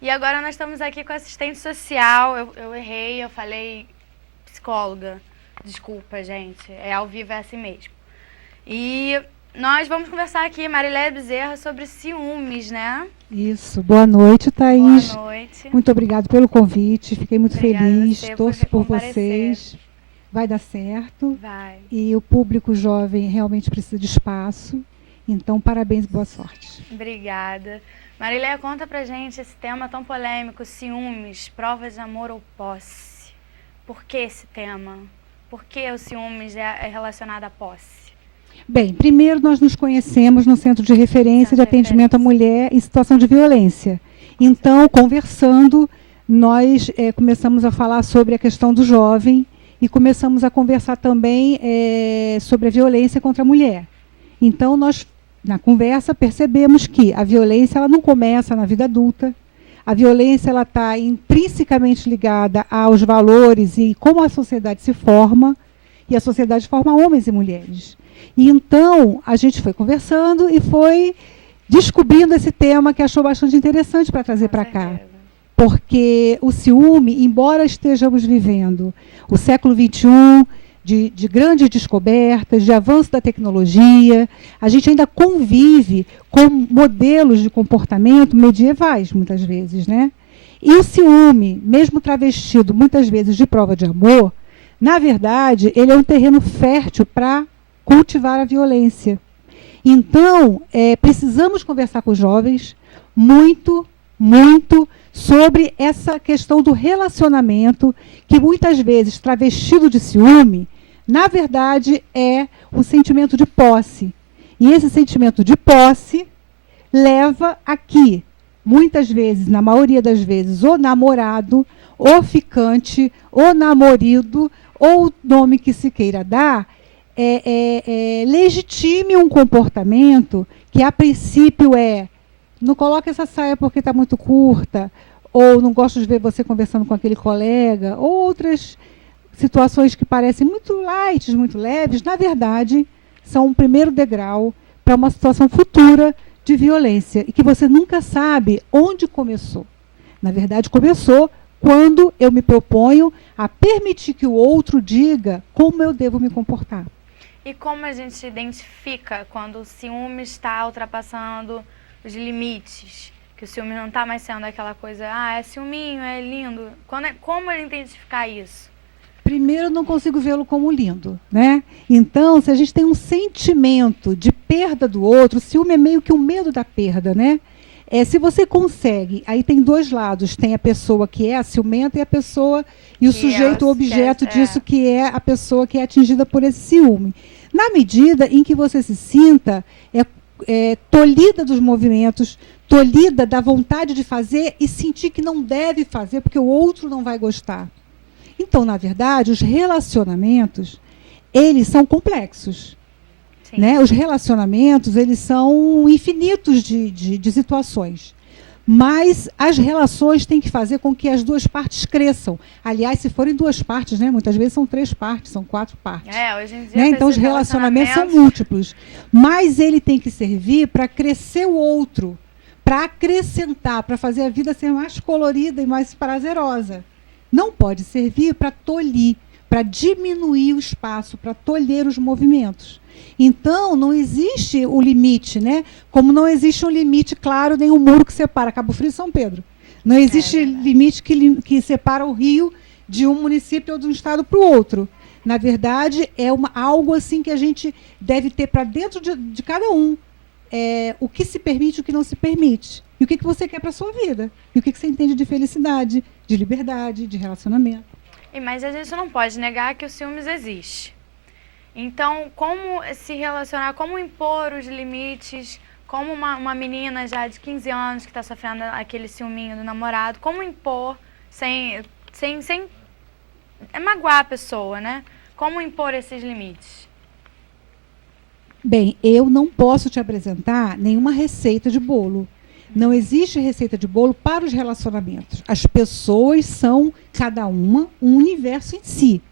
E agora nós estamos aqui com a assistente social. Eu errei, eu falei psicóloga. Desculpa, gente. É ao vivo, é assim mesmo. E nós vamos conversar aqui, Marileia Bezerra, sobre ciúmes, né? Isso. Boa noite, Thaís. Boa noite. Muito obrigada pelo convite. Fiquei muito feliz. Torço por comparecer. vocês. Vai dar certo. Vai. E o público jovem realmente precisa de espaço. Então, parabéns e boa sorte. Obrigada. Marileia, conta pra gente esse tema tão polêmico, ciúmes, provas de amor ou posse. Por que esse tema? Por que o ciúmes é relacionado à posse? Bem, primeiro nós nos conhecemos no Centro de Referência de Atendimento à Mulher em Situação de Violência. Então, conversando, nós começamos a falar sobre a questão do jovem e começamos a conversar também sobre a violência contra a mulher. Então, nós, na conversa, percebemos que a violência ela não começa na vida adulta. A violência ela está intrinsecamente ligada aos valores e como a sociedade se forma, e a sociedade forma homens e mulheres. E então, a gente foi conversando e foi descobrindo esse tema que achou bastante interessante para trazer para cá. Porque o ciúme, embora estejamos vivendo o século XXI, de grandes descobertas, de avanço da tecnologia, a gente ainda convive com modelos de comportamento medievais, muitas vezes, né? E o ciúme, mesmo travestido muitas vezes de prova de amor, na verdade, ele é um terreno fértil para cultivar a violência. Então, precisamos conversar com os jovens muito, muito sobre essa questão do relacionamento, que muitas vezes, travestido de ciúme, na verdade, é o sentimento de posse. E esse sentimento de posse leva a que, muitas vezes, na maioria das vezes, o namorado, o ficante, o namorido, ou o nome que se queira dar, legitime um comportamento que, a princípio, não coloque essa saia porque está muito curta, ou não gosto de ver você conversando com aquele colega, ou outras situações que parecem muito light, muito leves, na verdade, são um primeiro degrau para uma situação futura de violência, e que você nunca sabe onde começou. Na verdade, começou quando eu me proponho a permitir que o outro diga como eu devo me comportar. E como a gente identifica quando o ciúme está ultrapassando os limites? Que o ciúme não está mais sendo aquela coisa, é ciúminho, é lindo. Como identificar isso? Primeiro, eu não consigo vê-lo como lindo, né? Então, se a gente tem um sentimento de perda do outro, o ciúme é meio que um medo da perda, né? Se você consegue, aí tem dois lados, tem a pessoa que é a ciumenta e a pessoa, e o sujeito, o objeto disso, que é a pessoa que é atingida por esse ciúme. Na medida em que você se sinta tolhida dos movimentos, tolhida da vontade de fazer e sentir que não deve fazer porque o outro não vai gostar. Então, na verdade, os relacionamentos, eles são complexos. Né? Os relacionamentos, eles são infinitos de situações. Mas as relações têm que fazer com que as duas partes cresçam. Aliás, se forem duas partes, né? Muitas vezes são 3 partes, são 4 partes. Hoje em dia, né? Então, os relacionamentos são múltiplos. Mas ele tem que servir para crescer o outro, para acrescentar, para fazer a vida ser mais colorida e mais prazerosa. Não pode servir para tolir, para diminuir o espaço, para tolher os movimentos. Então, não existe o limite, né? Como não existe um limite claro, nem um muro que separa Cabo Frio e São Pedro. Não existe limite que separa o Rio de um município ou de um estado para o outro. Na verdade, algo assim que a gente deve ter para dentro de cada um. O que se permite e o que não se permite. E o que você quer para a sua vida. E o que você entende de felicidade, de liberdade, de relacionamento. Mas a gente não pode negar que o ciúmes existe. Então, como se relacionar, como impor os limites, como uma menina já de 15 anos que está sofrendo aquele ciúminho do namorado, como impor sem magoar a pessoa, né? Como impor esses limites? Bem, eu não posso te apresentar nenhuma receita de bolo. Não existe receita de bolo para os relacionamentos. As pessoas são, cada uma, um universo em si.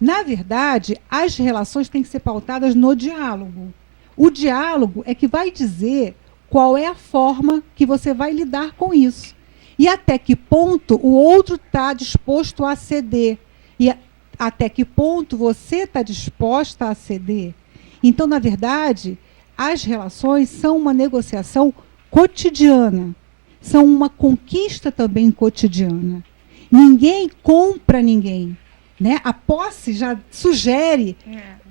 Na verdade, as relações têm que ser pautadas no diálogo. O diálogo é que vai dizer qual é a forma que você vai lidar com isso. E até que ponto o outro está disposto a ceder. E até que ponto você está disposta a ceder. Então, na verdade, as relações são uma negociação cotidiana. São uma conquista também cotidiana. Ninguém compra ninguém. Né? A posse já sugere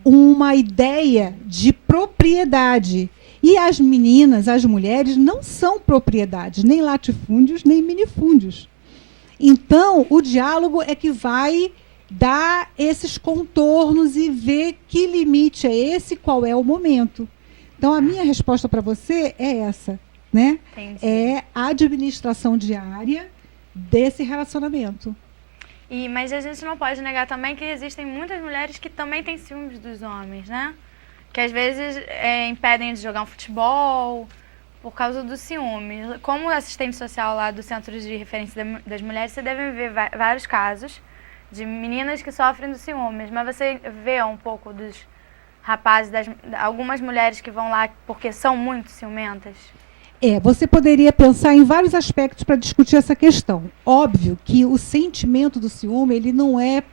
uma ideia de propriedade. E as meninas, as mulheres, não são propriedades, nem latifúndios, nem minifúndios. Então, o diálogo é que vai dar esses contornos e ver que limite é esse, qual é o momento. Então, a minha resposta para você é essa, né? É a administração diária desse relacionamento. Mas a gente não pode negar também que existem muitas mulheres que também têm ciúmes dos homens, né? Que às vezes impedem de jogar um futebol por causa do ciúme. Como assistente social lá do Centro de Referência das Mulheres, você deve ver vários casos de meninas que sofrem do ciúmes. Mas você vê um pouco dos rapazes, algumas mulheres que vão lá porque são muito ciumentas? Você poderia pensar em vários aspectos para discutir essa questão. Óbvio que o sentimento do ciúme ele não é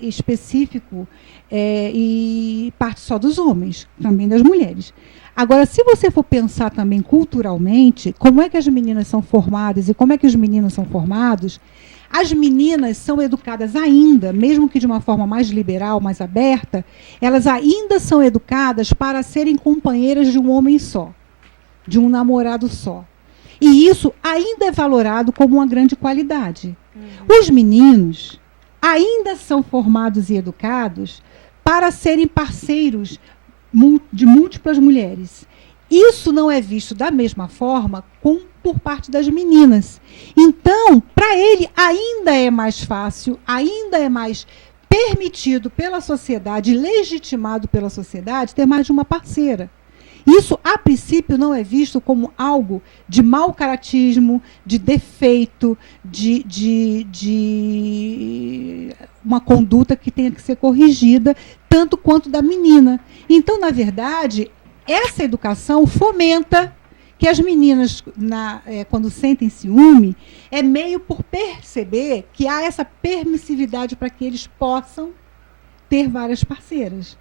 específico e parte só dos homens, também das mulheres. Agora, se você for pensar também culturalmente, como é que as meninas são formadas e como é que os meninos são formados, as meninas são educadas ainda, mesmo que de uma forma mais liberal, mais aberta, elas ainda são educadas para serem companheiras de um homem só, de um namorado só. E isso ainda é valorado como uma grande qualidade. Os meninos ainda são formados e educados para serem parceiros de múltiplas mulheres. Isso não é visto da mesma forma por parte das meninas. Então, para ele, ainda é mais fácil, ainda é mais permitido pela sociedade, legitimado pela sociedade, ter mais de uma parceira. Isso, a princípio, não é visto como algo de mau caratismo, de defeito, de uma conduta que tenha que ser corrigida, tanto quanto da menina. Então, na verdade, essa educação fomenta que as meninas, quando sentem ciúme, é meio por perceber que há essa permissividade para que eles possam ter várias parceiras.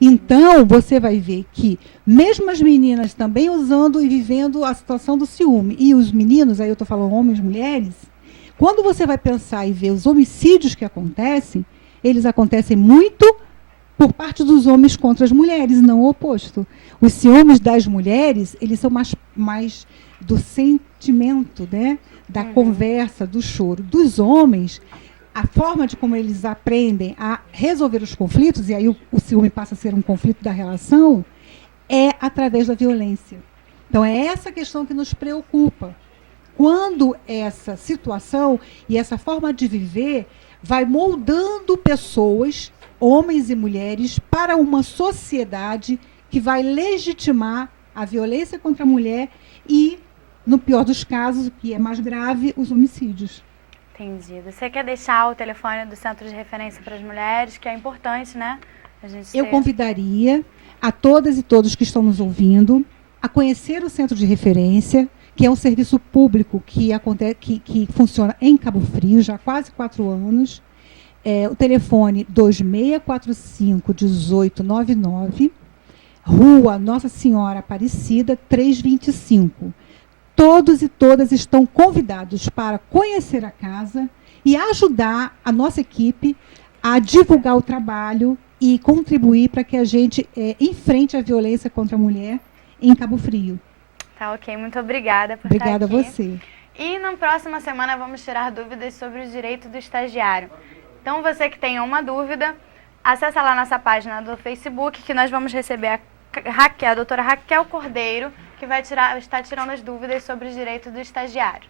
Então, você vai ver que, mesmo as meninas também usando e vivendo a situação do ciúme, e os meninos, aí eu estou falando homens e mulheres, quando você vai pensar e ver os homicídios que acontecem, eles acontecem muito por parte dos homens contra as mulheres, não o oposto. Os ciúmes das mulheres, eles são mais do sentimento, né? Da conversa, do choro. Dos homens, a forma de como eles aprendem a resolver os conflitos, e aí o ciúme passa a ser um conflito da relação, é através da violência. Então, é essa questão que nos preocupa. Quando essa situação e essa forma de viver vai moldando pessoas, homens e mulheres, para uma sociedade que vai legitimar a violência contra a mulher e, no pior dos casos, o que é mais grave, os homicídios. Entendido. Você quer deixar o telefone do Centro de Referência para as Mulheres, que é importante, né? Eu convidaria a todas e todos que estão nos ouvindo a conhecer o Centro de Referência, que é um serviço público que funciona em Cabo Frio já há quase 4 anos. O telefone 2645-1899, Rua Nossa Senhora Aparecida, 325. Todos e todas estão convidados para conhecer a casa e ajudar a nossa equipe a divulgar o trabalho e contribuir para que a gente enfrente a violência contra a mulher em Cabo Frio. Tá ok, muito obrigada por Obrigada estar aqui. a você. E na próxima semana vamos tirar dúvidas sobre o direito do estagiário. Então, você que tenha uma dúvida, acesse lá nossa página do Facebook, que nós vamos receber a doutora Raquel Cordeiro, que vai estar tirando as dúvidas sobre o direito do estagiário.